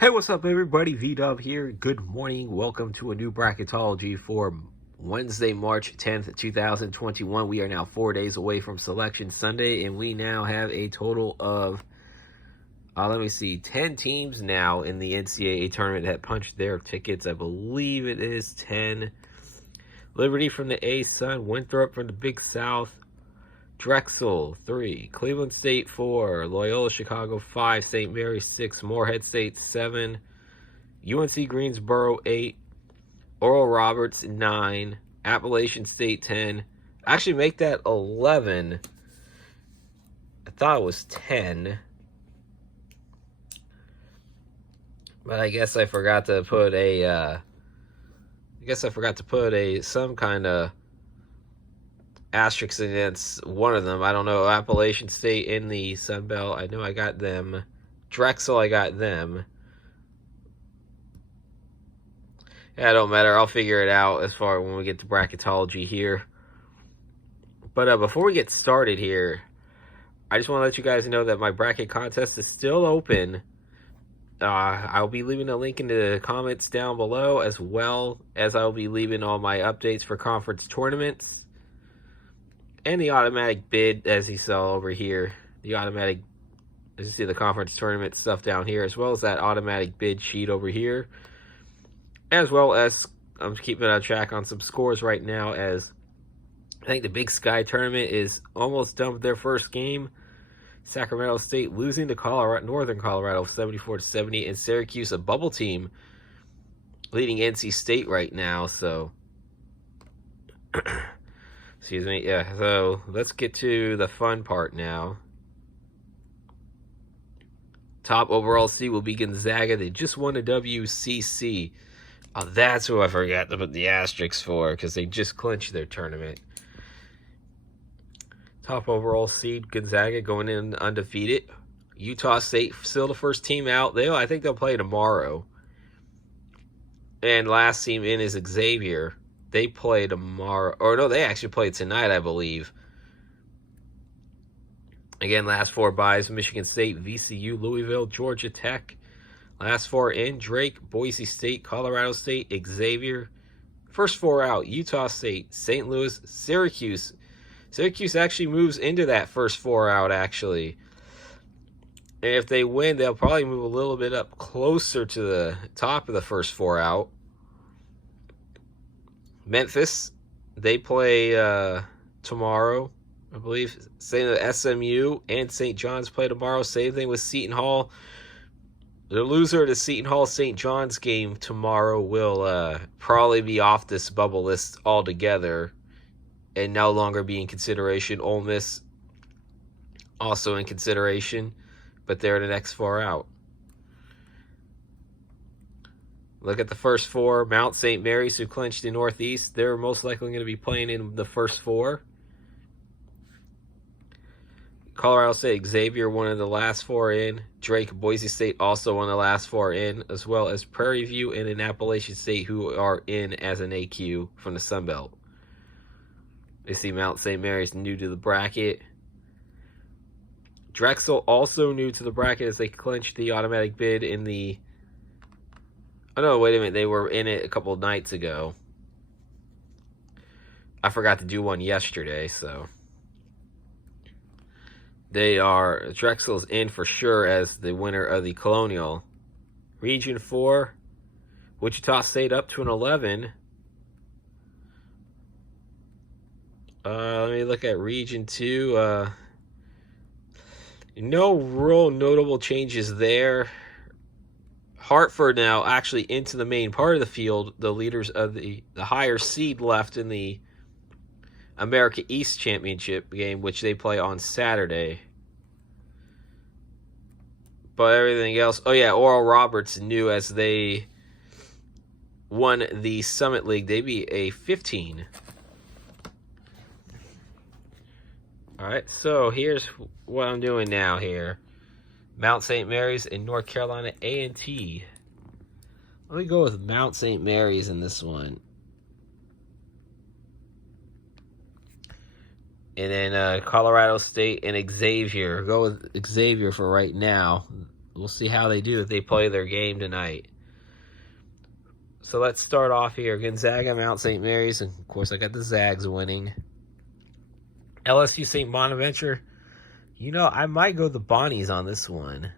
Hey, what's up, everybody? V-Dub here. Good morning. Welcome to a new Bracketology for Wednesday, March 10th, 2021. We are now 4 days away from Selection Sunday, and we now have a total of, 10 teams now in the NCAA tournament that punched their tickets. I believe it is 10. Liberty from the A Sun, Winthrop from the Big South, Drexel 3, Cleveland State 4, Loyola Chicago 5, St. Mary's 6, Morehead State 7, UNC Greensboro 8, Oral Roberts 9, Appalachian State 10. Actually, make that 11. I thought it was 10. But I guess I forgot to put some kind of asterisks against one of them. I don't know. Appalachian State in the Sun Belt. I know I got them. Drexel, I got them. Yeah, it don't matter. I'll figure it out as far when we get to bracketology here. But before we get started here, I just want to let you guys know that my bracket contest is still open. I'll be leaving a link in the comments down below, as well as I'll be leaving all my updates for conference tournaments and the automatic bid, as you saw over here. The automatic, as you see, the conference tournament stuff down here, as well as that automatic bid sheet over here. As well as I'm keeping on track on some scores right now, as I think the Big Sky tournament is almost done with their first game. Sacramento State losing to Northern Colorado 74-70, and Syracuse, a bubble team, leading NC State right now. So, excuse me. Yeah, so let's get to the fun part now. Top overall seed will be Gonzaga. They just won the WCC. Oh, that's who I forgot to put the asterisks for, because they just clinched their tournament. Top overall seed, Gonzaga, going in undefeated. Utah State, still the first team out. I think they'll play tomorrow. And last team in is Xavier. They play tomorrow. Or no, they actually play tonight, I believe. Again, last four byes: Michigan State, VCU, Louisville, Georgia Tech. Last four in: Drake, Boise State, Colorado State, Xavier. First four out: Utah State, St. Louis, Syracuse. Syracuse actually moves into that first four out, actually. And if they win, they'll probably move a little bit up closer to the top of the first four out. Memphis, they play tomorrow, I believe. Same with SMU and St. John's play tomorrow. Same thing with Seton Hall. The loser of the Seton Hall St. John's game tomorrow will probably be off this bubble list altogether and no longer be in consideration. Ole Miss also in consideration, but they're the next four out. Look at the first four. Mount St. Mary's, who clinched the Northeast, they're most likely going to be playing in the first four. Colorado State, Xavier, one of the last four in. Drake, Boise State, also one of the last four in, as well as Prairie View and Appalachian State, who are in as an AQ from the Sun Belt. They see Mount St. Mary's new to the bracket. Drexel also new to the bracket, as they clinched the automatic bid in the... Oh no, wait a minute. They were in it a couple of nights ago. I forgot to do one yesterday, so... Drexel's in for sure as the winner of the Colonial. Region 4, Wichita State up to an 11. Let me look at Region 2. No real notable changes there. Hartford now actually into the main part of the field. The leaders of the higher seed left in the America East Championship game, which they play on Saturday. But everything else... Oh yeah, Oral Roberts new as they won the Summit League. They be a 15. Alright, so here's what I'm doing now here. Mount St. Mary's in North Carolina A&T. Let me go with Mount St. Mary's in this one. And then Colorado State and Xavier. Go with Xavier for right now. we'll see how they do if they play their game tonight. So let's start off here. Gonzaga, Mount St. Mary's, and of course I got the Zags winning. LSU, St. Bonaventure. You know, I might go the Bonnies on this one.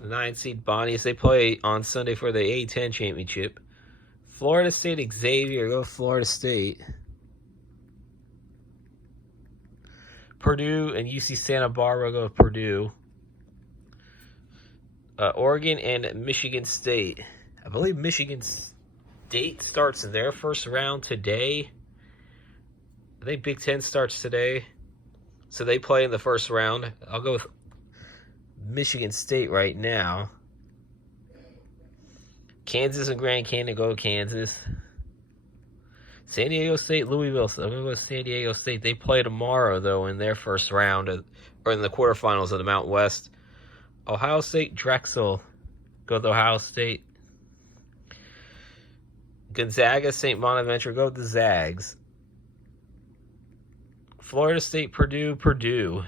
The 9-seed Bonnies, they play on Sunday for the A-10 championship. Florida State, Xavier, go Florida State. Purdue and UC Santa Barbara, go Purdue. Oregon and Michigan State. I believe Michigan State starts their first round today. I think Big Ten starts today. So they play in the first round. I'll go with Michigan State right now. Kansas and Grand Canyon, go Kansas. San Diego State, Louisville. So I'm going to go with San Diego State. They play tomorrow, though, in their first round, or in the quarterfinals of the Mountain West. Ohio State, Drexel. Go with Ohio State. Gonzaga, St. Bonaventure. Go with the Zags. Florida State, Purdue.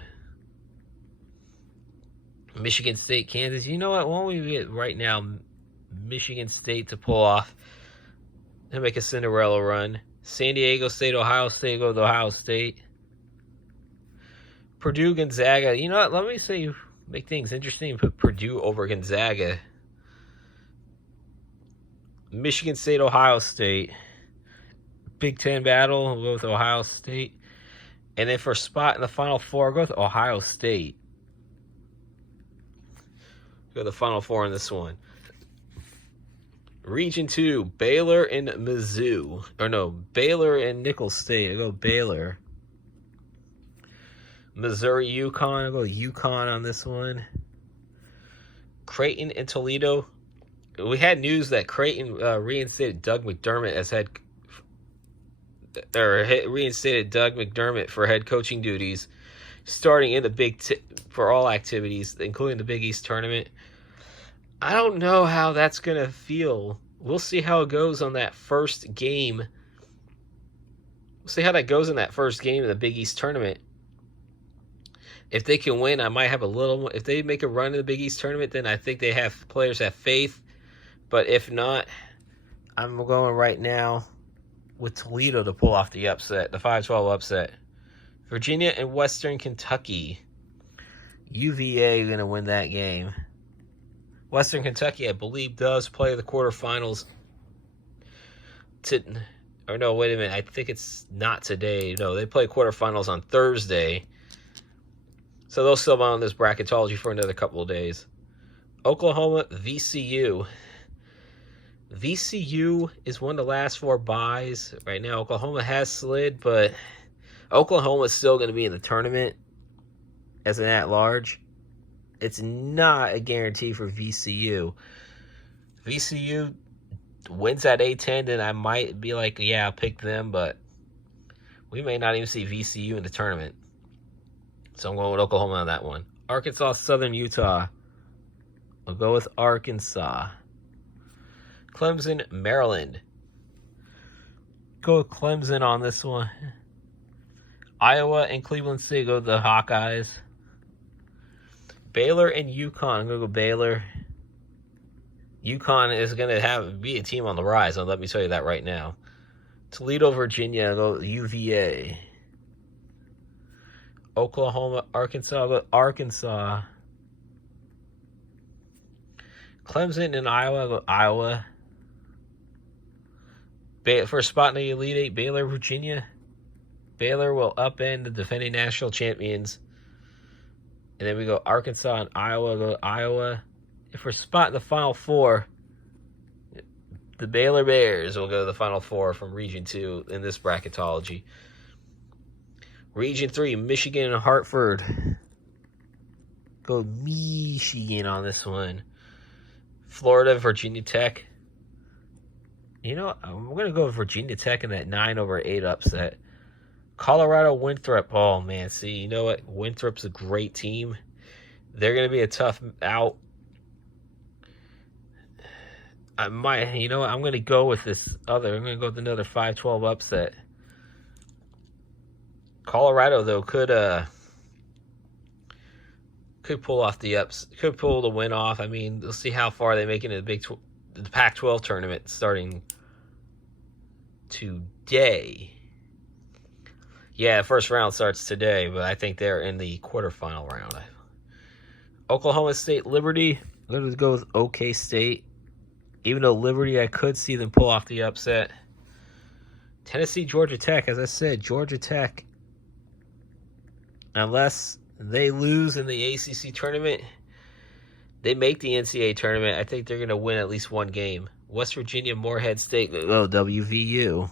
Michigan State, Kansas. You know what? Why don't we get right now Michigan State to pull off and make a Cinderella run? San Diego State, Ohio State. Go with Ohio State. Purdue, Gonzaga. You know what? Let me say, make things interesting and put Purdue over Gonzaga. Michigan State, Ohio State. Big Ten battle. We'll go with Ohio State. And then for a spot in the Final Four, go with Ohio State. Go to the Final Four in this one. Region 2, Baylor and Mizzou. Or no, Baylor and Nicholls State. I go Baylor. Missouri, UConn. I go UConn on this one. Creighton and Toledo. We had news that Creighton reinstated Doug McDermott as reinstated Doug McDermott for head coaching duties, starting in the for all activities, including the Big East tournament. I don't know how that's going to feel. We'll see how it goes on that first game. We'll see how that goes in that first game of the Big East tournament. If they can win, I might have a little. If they make a run in the Big East tournament, then I think players have faith. But if not, I'm going right now with Toledo to pull off the upset, the 5-12 upset. Virginia and Western Kentucky. UVA going to win that game. Western Kentucky, I believe, does play the quarterfinals. No, wait a minute. I think it's not today. No, they play quarterfinals on Thursday. So they'll still be on this bracketology for another couple of days. Oklahoma, VCU. VCU is one of the last 4 byes. Right now, Oklahoma has slid, but Oklahoma is still going to be in the tournament as an at-large. It's not a guarantee for VCU. VCU wins at A-10, then I might be like, yeah, I'll pick them, but we may not even see VCU in the tournament. So I'm going with Oklahoma on that one. Arkansas, Southern Utah. I'll go with Arkansas. Clemson, Maryland. Go with Clemson on this one. Iowa and Cleveland State, go with the Hawkeyes. Baylor and UConn, I'm going to go Baylor. UConn is going to be a team on the rise, so let me tell you that right now. Toledo, Virginia, I'll go UVA. Oklahoma, Arkansas, I'll go Arkansas. Clemson and Iowa, I'll go Iowa. For a spot in the Elite Eight, Baylor, Virginia. Baylor will upend the defending national champions. And then we go Arkansas and Iowa, go Iowa. If we're spot in the Final Four, the Baylor Bears will go to the Final Four from Region 2 in this bracketology. Region 3, Michigan and Hartford. Go Michigan on this one. Florida, Virginia Tech. You know, I'm going to go with Virginia Tech in that 9/8 upset. Colorado, Winthrop. Oh, man. See, you know what? Winthrop's a great team. They're going to be a tough out. I'm going to go with this other. I'm going to go with another 5-12 upset. Colorado, though, could could pull off the could pull the win off. I mean, we'll see how far they make it in the Pac-12 tournament starting today. Yeah, first round starts today, but I think they're in the quarterfinal round. Oklahoma State, Liberty. I'm going to go with OK State. Even though Liberty, I could see them pull off the upset. Tennessee, Georgia Tech. As I said, Georgia Tech, unless they lose in the ACC tournament, they make the NCAA tournament. I think they're going to win at least one game. West Virginia, Morehead State. Oh, WVU.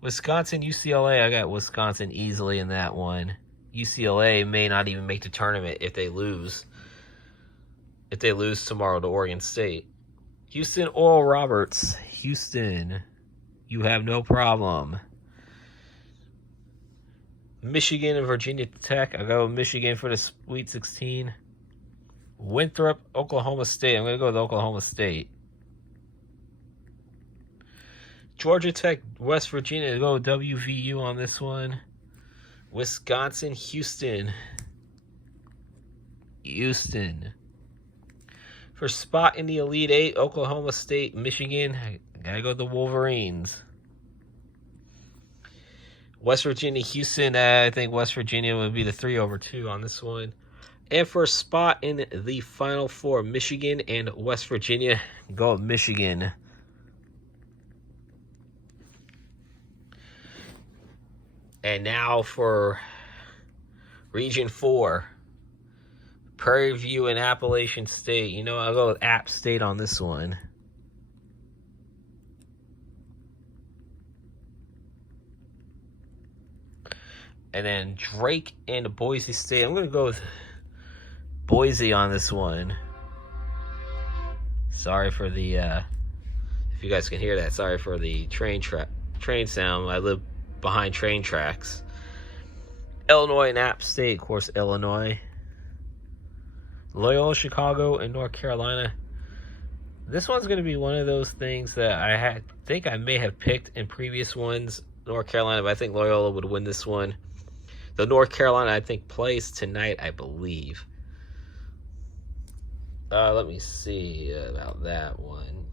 Wisconsin, UCLA. I got Wisconsin easily in that one. UCLA may not even make the tournament if they lose. If they lose tomorrow to Oregon State. Houston, Oral Roberts. Houston, you have no problem. Michigan and Virginia Tech. I'll go with Michigan for the Sweet 16. Winthrop, Oklahoma State. I'm going to go with Oklahoma State. Georgia Tech, West Virginia. I'll go with WVU on this one. Wisconsin, Houston. Houston. For spot in the Elite Eight, Oklahoma State, Michigan. I gotta go with the Wolverines. West Virginia, Houston. I think West Virginia would be the 3/2 on this one. And for a spot in the Final Four, Michigan and West Virginia. Go with Michigan. And now for Region 4. Prairie View and Appalachian State. You know, I'll go with App State on this one. And then Drake and Boise State. I'm going to go with Boise on this one. Sorry for the, if you guys can hear that, sorry for the train sound. I live behind train tracks. Illinois and App State, of course, Illinois. Loyola Chicago and North Carolina. This one's going to be one of those things that I think I may have picked in previous ones. North Carolina, but I think Loyola would win this one. The North Carolina, I think, plays tonight, I believe. Let me see about that one.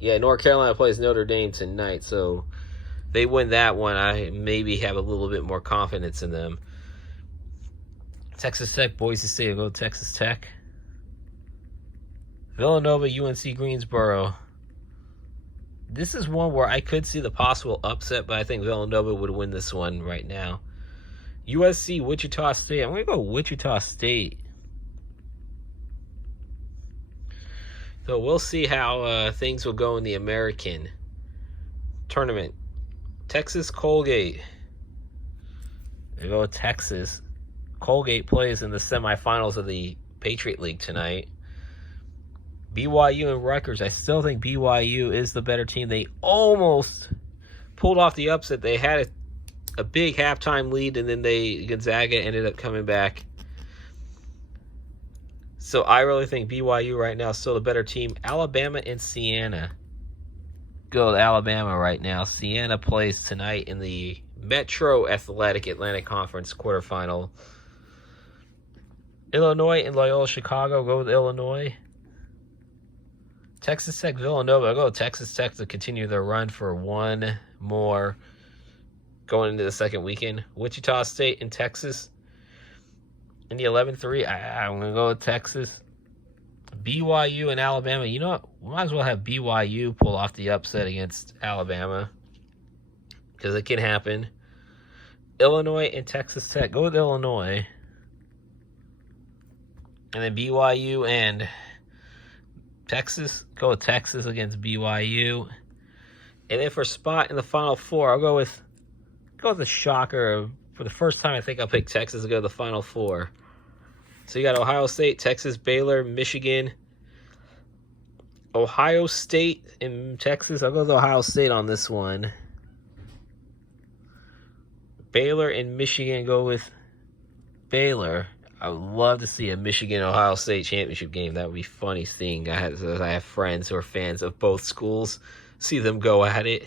Yeah, North Carolina plays Notre Dame tonight, so they win that one. I maybe have a little bit more confidence in them. Texas Tech, Boise State. I'll go Texas Tech. Villanova, UNC Greensboro. This is one where I could see the possible upset, but I think Villanova would win this one right now. USC, Wichita State. I'm going to go Wichita State. So we'll see how things will go in the American tournament. Texas, Colgate. They go with Texas. Colgate plays in the semifinals of the Patriot League tonight. BYU and Rutgers. I still think BYU is the better team. They almost pulled off the upset. They had a big halftime lead, and then Gonzaga ended up coming back. So I really think BYU right now is still the better team. Alabama and Siena. Go to Alabama right now. Siena plays tonight in the Metro Athletic Atlantic Conference quarterfinal. Illinois and Loyola Chicago. Go with Illinois. Texas Tech, Villanova. I'll go with Texas Tech to continue their run for one more going into the second weekend. Wichita State and Texas in the 11-3. I'm going to go with Texas. BYU and Alabama. You know what? We might as well have BYU pull off the upset against Alabama because it can happen. Illinois and Texas Tech. Go with Illinois. And then BYU and Texas. Go with Texas against BYU. And then for a spot in the Final Four, I'll go with the shocker. For the first time, I think I'll pick Texas to go to the Final Four. So you got Ohio State, Texas, Baylor, Michigan. Ohio State and Texas. I'll go with Ohio State on this one. Baylor and Michigan. Go with Baylor. I would love to see a Michigan-Ohio State championship game. That would be funny seeing. I have friends who are fans of both schools. See them go at it.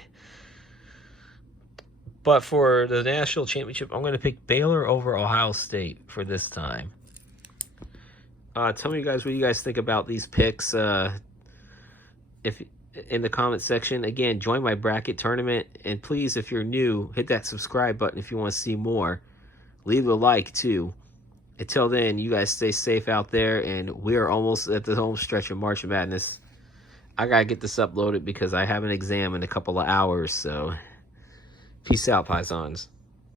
But for the national championship, I'm going to pick Baylor over Ohio State for this time. Tell me, guys, what you guys think about these picks. If in the comment section, again, join my bracket tournament, and please, if you're new, hit that subscribe button if you want to see more. Leave a like too. Until then, you guys stay safe out there, and we are almost at the home stretch of March Madness. I gotta get this uploaded because I have an exam in a couple of hours. So, peace out, Pisons.